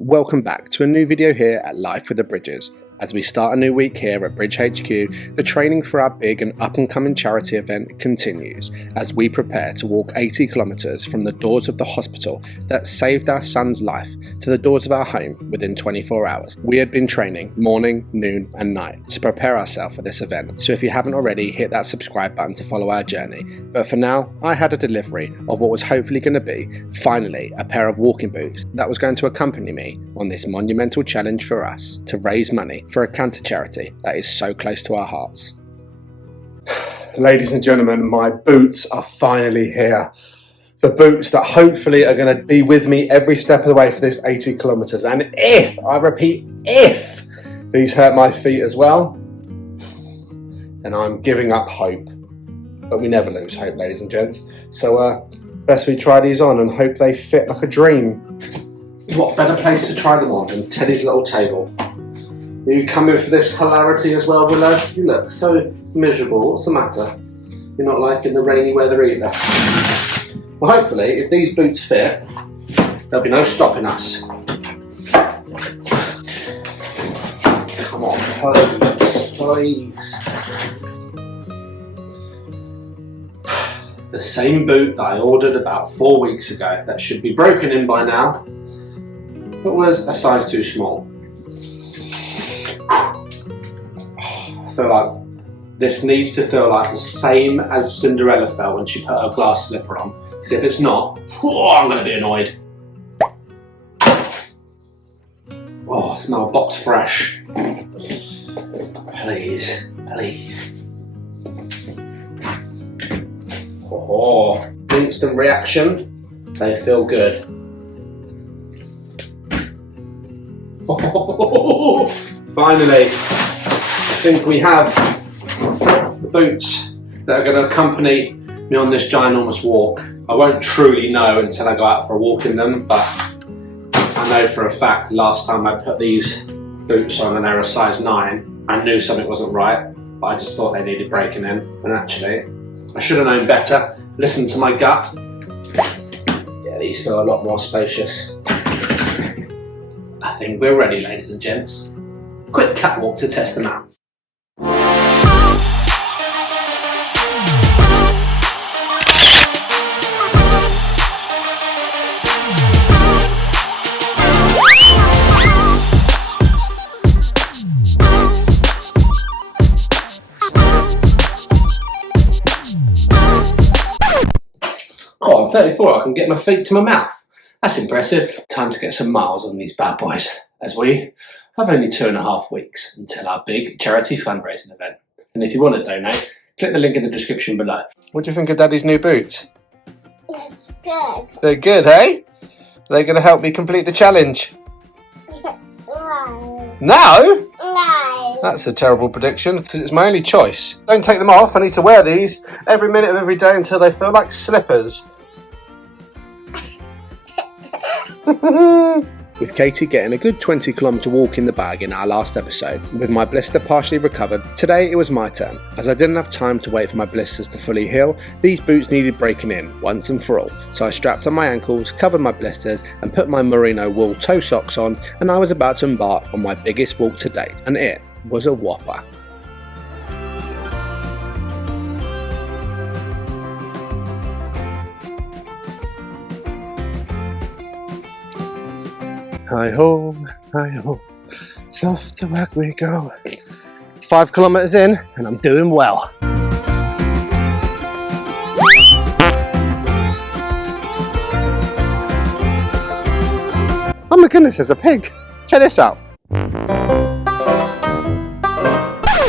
Welcome back to a new video here at Life with the Bridges. As we start a new week here at Bridge HQ, the training for our big and up-and-coming charity event continues as we prepare to walk 80 kilometres from the doors of the hospital that saved our son's life to the doors of our home within 24 hours. We had been training morning, noon and night to prepare ourselves for this event, so if you haven't already, hit that subscribe button to follow our journey. But for now, I had a delivery of what was hopefully going to be, finally, a pair of walking boots that was going to accompany me on this monumental challenge for us to raise money for a cancer charity that is so close to our hearts. Ladies and gentlemen, my boots are finally here. The boots that hopefully are going to be with me every step of the way for this 80 kilometres. And if, I repeat, if these hurt my feet as well, then I'm giving up hope. But we never lose hope, ladies and gents. So best we try these on and hope they fit like a dream. What better place to try them on than Teddy's little table? You come in for this hilarity as well, Willow? You look so miserable. What's the matter? You're not liking the rainy weather either. Well, hopefully, if these boots fit, there'll be no stopping us. Come on, please. The same boot that I ordered about 4 weeks ago that should be broken in by now, but was a size too small. I feel like this needs to feel like the same as Cinderella felt when she put her glass slipper on, because if it's not, I'm going to be annoyed. Oh, it smells box fresh. Please. Oh, instant reaction. They feel good. Oh, finally. I think we have the boots that are going to accompany me on this ginormous walk. I won't truly know until I go out for a walk in them, but I know for a fact last time I put these boots on and they were a size 9, I knew something wasn't right, but I just thought they needed breaking in. And actually, I should have known better. Listen to my gut. Yeah, these feel a lot more spacious. I think we're ready, ladies and gents. Quick catwalk to test them out. Oh, I'm 34, I can get my feet to my mouth. That's impressive. Time to get some miles on these bad boys, as we have only 2.5 weeks until our big charity fundraising event. And if you want to donate, click the link in the description below. What do you think of Daddy's new boots? Good. They're good, eh? Are they going to help me complete the challenge? No. No? No. That's a terrible prediction, because it's my only choice. Don't take them off, I need to wear these every minute of every day until they feel like slippers. With Katie getting a good 20 kilometre walk in the bag in our last episode, with my blister partially recovered, today it was my turn. As I didn't have time to wait for my blisters to fully heal, these boots needed breaking in once and for all. So I strapped on my ankles, covered my blisters and put my merino wool toe socks on, and I was about to embark on my biggest walk to date, and it was a whopper. Hi-ho, soft to work we go. 5 kilometres in and I'm doing well. Oh my goodness, there's a pig. Check this out.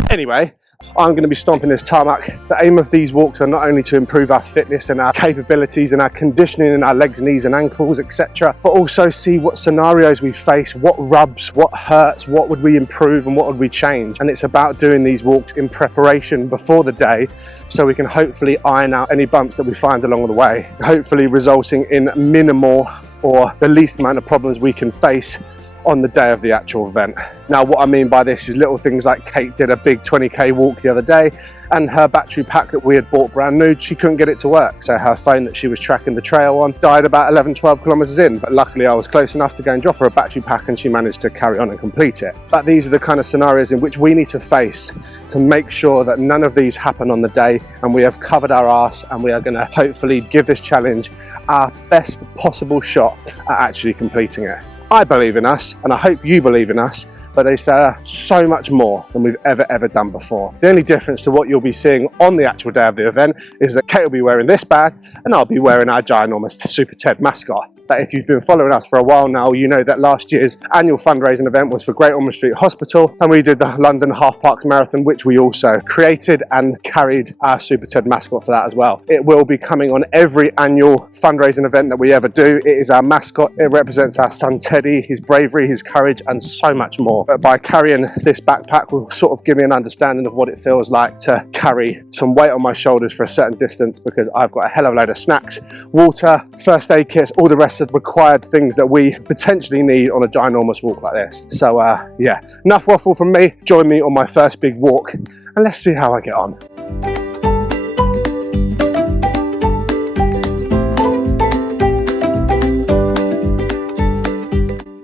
Anyway, I'm going to be stomping this tarmac. The aim of these walks are not only to improve our fitness and our capabilities and our conditioning in our legs, knees and ankles, etc., but also see what scenarios we face, what rubs, what hurts, what would we improve and what would we change. And it's about doing these walks in preparation before the day so we can hopefully iron out any bumps that we find along the way, hopefully resulting in minimal or the least amount of problems we can face on the day of the actual event. Now what I mean by this is little things like Kate did a big 20k walk the other day, and her battery pack that we had bought brand new, she couldn't get it to work. So her phone that she was tracking the trail on died about 11-12 kilometers in. But luckily I was close enough to go and drop her a battery pack and she managed to carry on and complete it. But these are the kind of scenarios in which we need to face to make sure that none of these happen on the day, and we have covered our arse, and we are going to hopefully give this challenge our best possible shot at actually completing it. I believe in us, and I hope you believe in us, but it's so much more than we've ever done before. The only difference to what you'll be seeing on the actual day of the event is that Kate will be wearing this bag and I'll be wearing our ginormous Super Ted mascot. But if you've been following us for a while now, you know that last year's annual fundraising event was for Great Ormond Street Hospital, and we did the London Half Parks Marathon, which we also created and carried our Super Ted mascot for that as well. It will be coming on every annual fundraising event that we ever do. It is our mascot. It represents our son Teddy, his bravery, his courage, and so much more. But by carrying this backpack will sort of give me an understanding of what it feels like to carry some weight on my shoulders for a certain distance, because I've got a hell of a load of snacks, water, first aid kits, all the rest of required things that we potentially need on a ginormous walk like this. So yeah, enough waffle from me. Join me on my first big walk and let's see how I get on.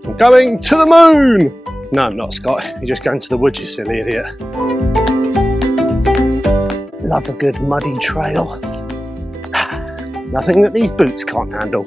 I'm going to the moon! No, I'm not, Scott. You're just going to the woods, you silly idiot. Love a good muddy trail. Nothing that these boots can't handle.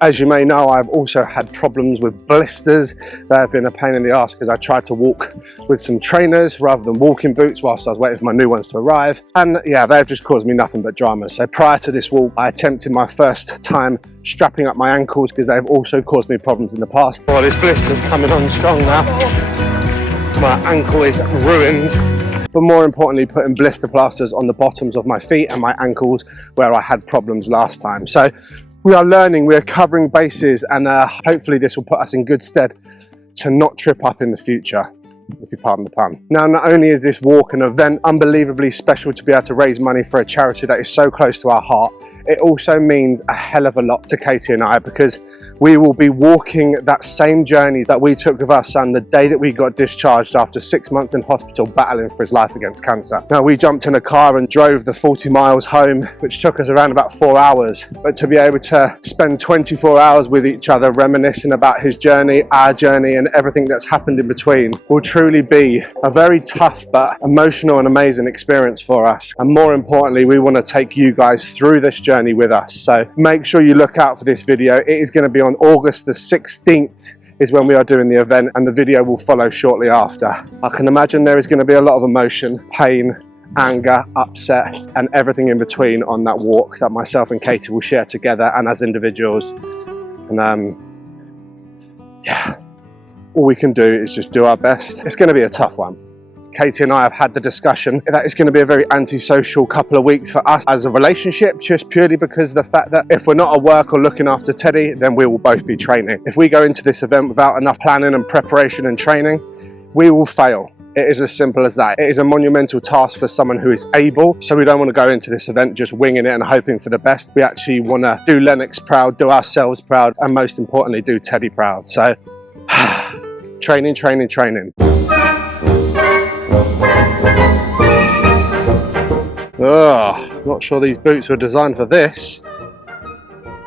As you may know, I've also had problems with blisters. They have been a pain in the arse because I tried to walk with some trainers rather than walking boots whilst I was waiting for my new ones to arrive. And yeah, they've just caused me nothing but drama. So prior to this walk, I attempted my first time strapping up my ankles because they've also caused me problems in the past. Oh, this blister's coming on strong now. My ankle is ruined. But more importantly, putting blister plasters on the bottoms of my feet and my ankles where I had problems last time. So we are learning, we are covering bases, and hopefully this will put us in good stead to not trip up in the future, if you pardon the pun. Now, not only is this walk an event unbelievably special to be able to raise money for a charity that is so close to our heart, it also means a hell of a lot to Katie and I, because we will be walking that same journey that we took with our son the day that we got discharged after 6 months in hospital battling for his life against cancer. Now, we jumped in a car and drove the 40 miles home, which took us around about 4 hours. But to be able to spend 24 hours with each other reminiscing about his journey, our journey, and everything that's happened in between will truly be a very tough but emotional and amazing experience for us. And more importantly, we want to take you guys through this journey with us. So make sure you look out for this video. It is going to be on August the 16th is when we are doing the event, and the video will follow shortly after. I can imagine there is going to be a lot of emotion, pain, anger, upset, and everything in between on that walk that myself and Katie will share together and as individuals. And yeah, all we can do is just do our best. It's going to be a tough one. Katie and I have had the discussion that it's going to be a very antisocial couple of weeks for us as a relationship, just purely because of the fact that if we're not at work or looking after Teddy, then we will both be training. If we go into this event without enough planning and preparation and training, we will fail. It is as simple as that. It is a monumental task for someone who is able, so we don't want to go into this event just winging it and hoping for the best. We actually want to do Lennox proud, do ourselves proud, and most importantly, do Teddy proud. So, training, training, training. Oh, not sure these boots were designed for this.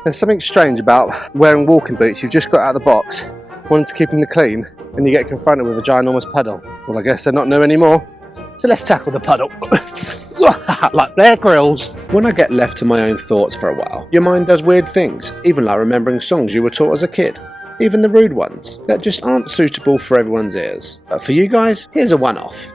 There's something strange about wearing walking boots. You've just got out of the box, wanting to keep them clean, and you get confronted with a ginormous puddle. Well, I guess they're not new anymore. So let's tackle the puddle. Like Bear Grylls. When I get left to my own thoughts for a while, your mind does weird things, even like remembering songs you were taught as a kid. Even the rude ones, that just aren't suitable for everyone's ears. But for you guys, here's a one-off.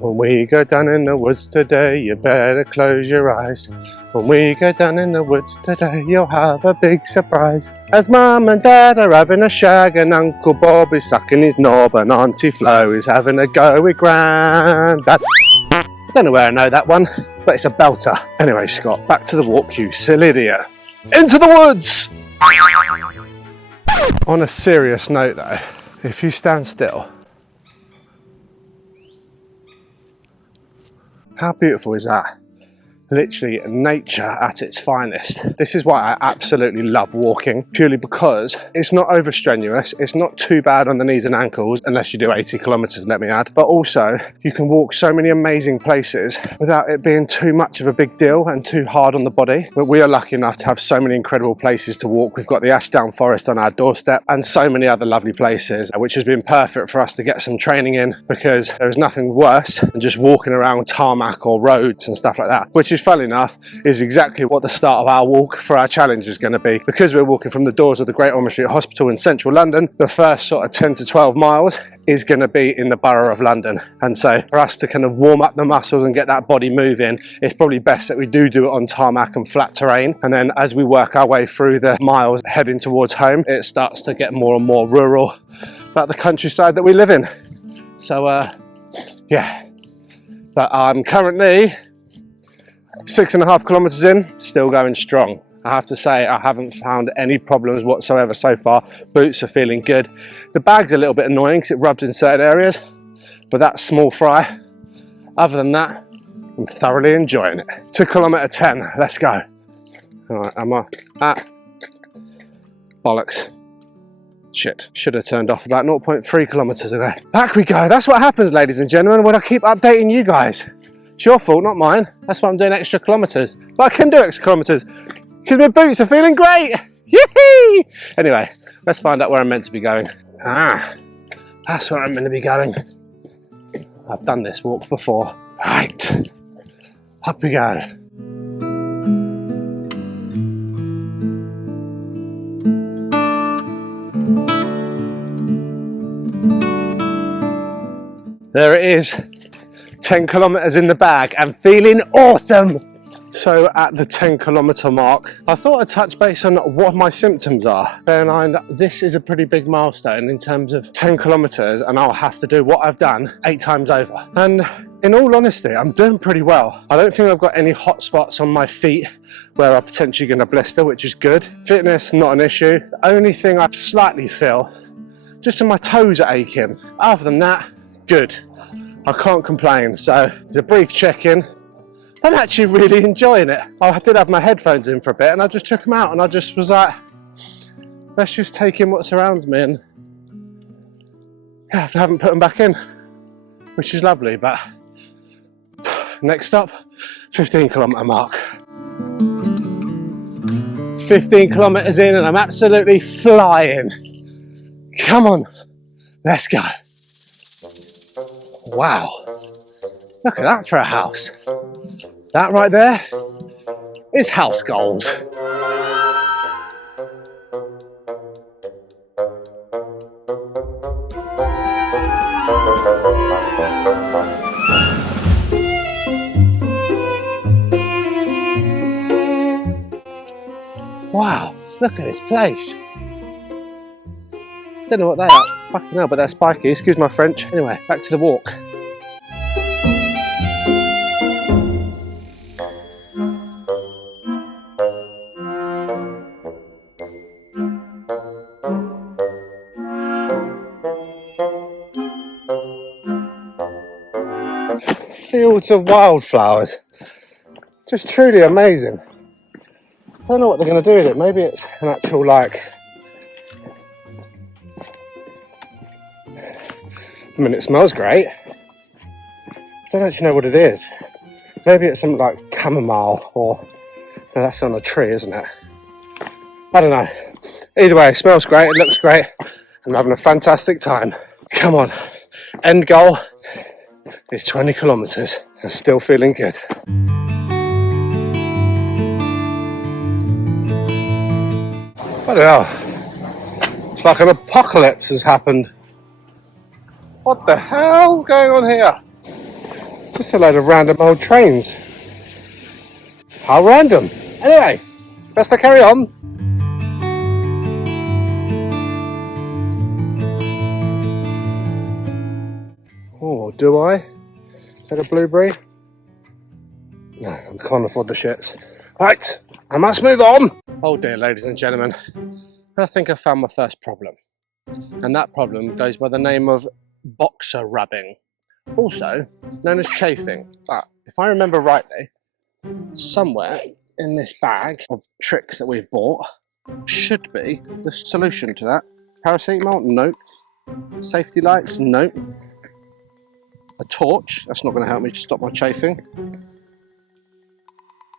When we go down in the woods today, you better close your eyes. When we go down in the woods today, you'll have a big surprise. As Mum and Dad are having a shag, and Uncle Bob is sucking his knob, and Auntie Flo is having a go with Grandad. I don't know where I know that one, but it's a belter. Anyway, Scott, back to the walk, you silly idiot. Into the woods! On a serious note though, if you stand still, how beautiful is that? literally nature at its finest. This is why I absolutely love walking, purely because it's not over strenuous, it's not too bad on the knees and ankles, unless you do 80 kilometers, let me add, but also you can walk so many amazing places without it being too much of a big deal and too hard on the body. But we are lucky enough to have so many incredible places to walk. We've got the Ashdown Forest on our doorstep and so many other lovely places, which has been perfect for us to get some training in, because there is nothing worse than just walking around tarmac or roads and stuff like that, which is, funnily enough, is exactly what the start of our walk for our challenge is going to be. Because we're walking from the doors of the Great Ormond Street Hospital in central London, the first sort of 10 to 12 miles is going to be in the Borough of London. And so for us to kind of warm up the muscles and get that body moving, it's probably best that we do it on tarmac and flat terrain. And then as we work our way through the miles heading towards home, it starts to get more and more rural, like the countryside that we live in. So yeah, but I'm currently 6.5 kilometers in, still going strong. I have to say, I haven't found any problems whatsoever so far. Boots are feeling good. The bag's a little bit annoying because it rubs in certain areas, but that's small fry. Other than that, I'm thoroughly enjoying it. To kilometer 10, let's go. All right, am I at? Bollocks. Shit, should have turned off about 0.3 kilometers ago. Back we go. That's what happens, ladies and gentlemen, when I keep updating you guys. It's your fault, not mine. That's why I'm doing extra kilometers. But I can do extra kilometers because my boots are feeling great. Yee! Anyway, let's find out where I'm meant to be going. Ah, that's where I'm meant to be going. I've done this walk before. Right, up we go. There it is, 10 kilometers in the bag and feeling awesome. So at the 10 kilometer mark, I thought I'd touch base on what my symptoms are. Bear in mind that this is a pretty big milestone in terms of 10 kilometers, and I'll have to do what I've done 8 times over. And in all honesty, I'm doing pretty well. I don't think I've got any hot spots on my feet where I'm potentially going to blister, which is good. Fitness, not an issue. The only thing I slightly feel, just in my toes are aching. Other than that, good. I can't complain. So it's a brief check-in. I'm actually really enjoying it. I did have my headphones in for a bit and I just took them out and I just was like, let's just take in what surrounds me, and yeah, I haven't put them back in, which is lovely. But next stop, 15 kilometer mark. 15 kilometers in and I'm absolutely flying. Come on, let's go. Wow, look at that for a house. That right there is house gold. Wow, look at this place. Don't know what they are. Fucking hell, but they're spiky. Excuse my French. Anyway, back to the walk. Fields of wildflowers. Just truly amazing. I don't know what they're going to do with it. Maybe it's an actual, like, I mean, it smells great. I don't actually know what it is. Maybe it's something like chamomile, or no, that's on a tree, isn't it? I don't know. Either way, it smells great, it looks great. I'm having a fantastic time. Come on. End goal is 20 kilometers and still feeling good. Bloody hell. It's like an apocalypse has happened. What the hell's going on here? Just a load of random old trains. How random. Anyway, best I carry on. Oh, do I? Is that a blueberry? No, I can't afford the shits. Right, I must move on. Oh dear, ladies and gentlemen. I think I found my first problem. And that problem goes by the name of boxer rubbing, also known as chafing. But if I remember rightly, Somewhere in this bag of tricks that we've bought should be the solution to that. Paracetamol? Nope. Safety lights? Nope. A torch? That's not going to help me to stop my chafing.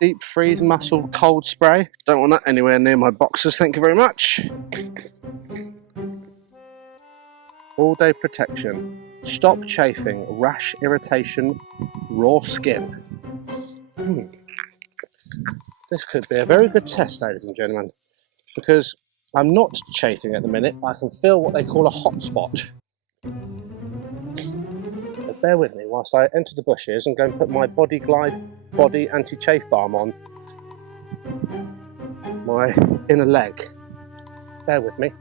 Deep freeze muscle cold spray? Don't want that anywhere near my boxers, thank you very much. All day protection. Stop chafing, rash, irritation, raw skin. This could be a very good test, ladies and gentlemen, because I'm not chafing at the minute. I can feel what they call a hot spot. But bear with me whilst I enter the bushes and go and put my Body Glide Body Anti-Chafe Balm on my inner leg. Bear with me.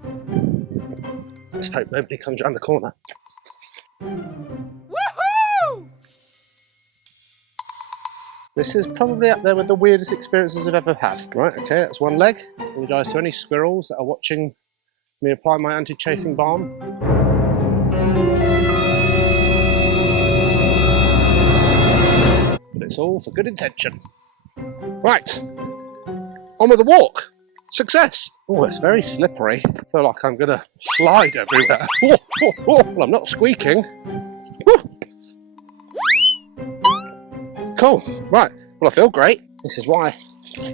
Let's hope nobody comes around the corner. Woohoo! This is probably up there with the weirdest experiences I've ever had. Right, okay, that's one leg. Apologise to any squirrels that are watching me apply my anti-chafing balm. But it's all for good intention. Right, on with the walk. Success! Oh, it's very slippery. I feel like I'm going to slide everywhere. Well, I'm not squeaking. Cool. Right. Well, I feel great. This is why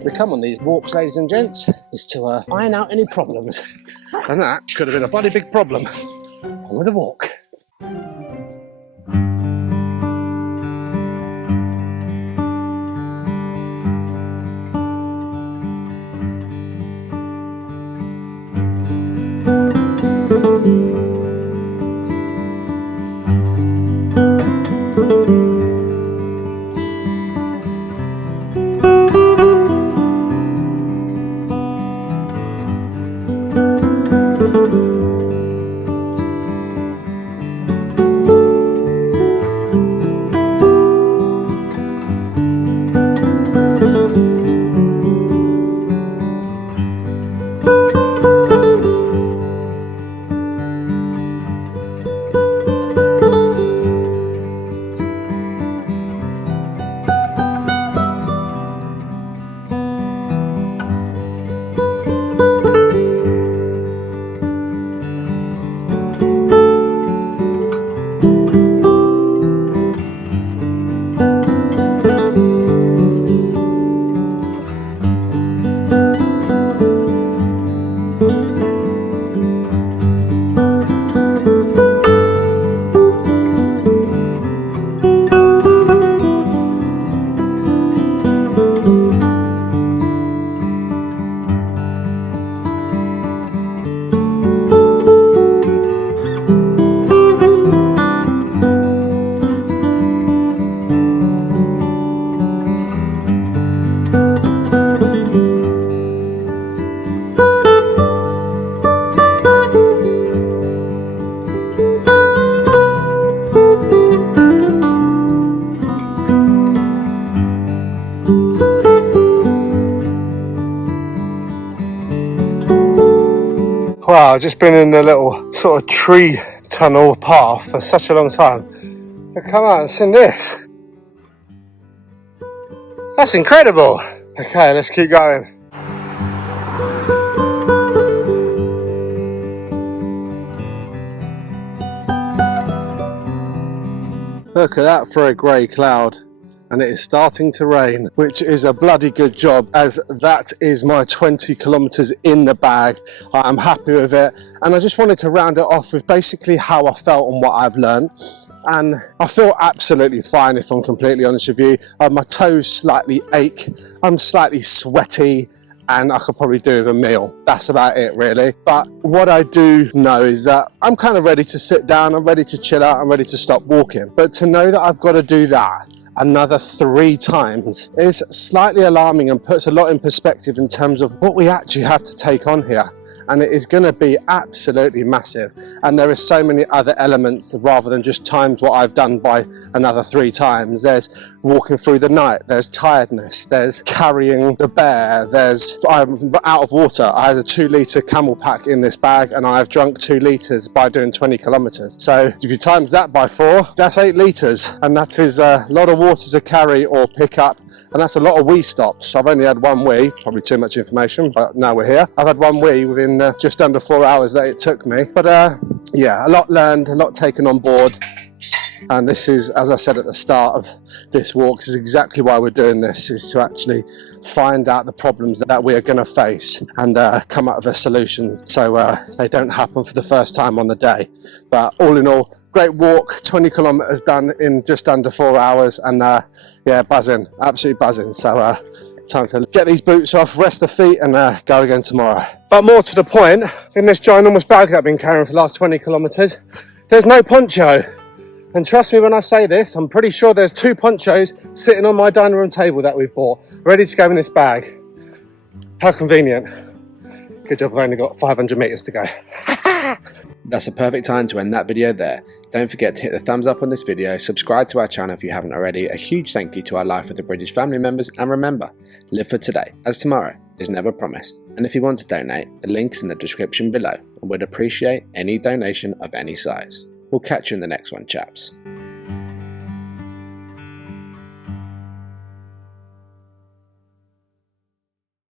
we come on these walks, ladies and gents, is to iron out any problems. And that could have been a bloody big problem. On with the walk. Wow, I've just been in the little sort of tree tunnel path for such a long time. I come out and seen this. That's incredible. Okay, let's keep going. Look at that for a grey cloud. And it is starting to rain, which is a bloody good job, as that is my 20 kilometers in the bag. I'm happy with it, and I just wanted to round it off with basically how I felt and what I've learned. And I feel absolutely fine, if I'm completely honest with you. My toes slightly ache, I'm slightly sweaty, and I could probably do with a meal. That's about it, really. But what I do know is that I'm kind of ready to sit down, I'm ready to chill out, I'm ready to stop walking. But to know that I've got to do that another 3 times is slightly alarming and puts a lot in perspective in terms of what we actually have to take on here. And it is going to be absolutely massive, and there are so many other elements rather than just times what I've done by another 3 times. There's walking through the night, there's tiredness, there's carrying the bear, I'm out of water. I had a 2-litre camel pack in this bag, and I've drunk 2 litres by doing 20 kilometres. So if you times that by 4, that's 8 litres, and that is a lot of water to carry or pick up and that's a lot of wee stops. I've only had one wee, probably too much information, but now we're here. I've had one wee within just under 4 hours that it took me. But yeah, a lot learned, a lot taken on board. And this is, as I said at the start of this walk, this is exactly why we're doing this, is to actually find out the problems that we are going to face and come up with a solution so they don't happen for the first time on the day. But all in all, great walk, 20 kilometers done in just under 4 hours, and yeah, buzzing, absolutely buzzing. So time to get these boots off, rest the feet, and go again tomorrow. But more to the point, in this ginormous bag that I've been carrying for the last 20 kilometers, there's no poncho. And trust me when I say this, I'm pretty sure there's 2 ponchos sitting on my dining room table that we've bought, ready to go in this bag. How convenient. Good job I've only got 500 meters to go. That's a perfect time to end that video there. Don't forget to hit the thumbs up on this video, subscribe to our channel if you haven't already. A huge thank you to our Life with the British family members, and remember, live for today, as tomorrow is never promised. And if you want to donate, the link's in the description below, and we'd appreciate any donation of any size. We'll catch you in the next one, chaps.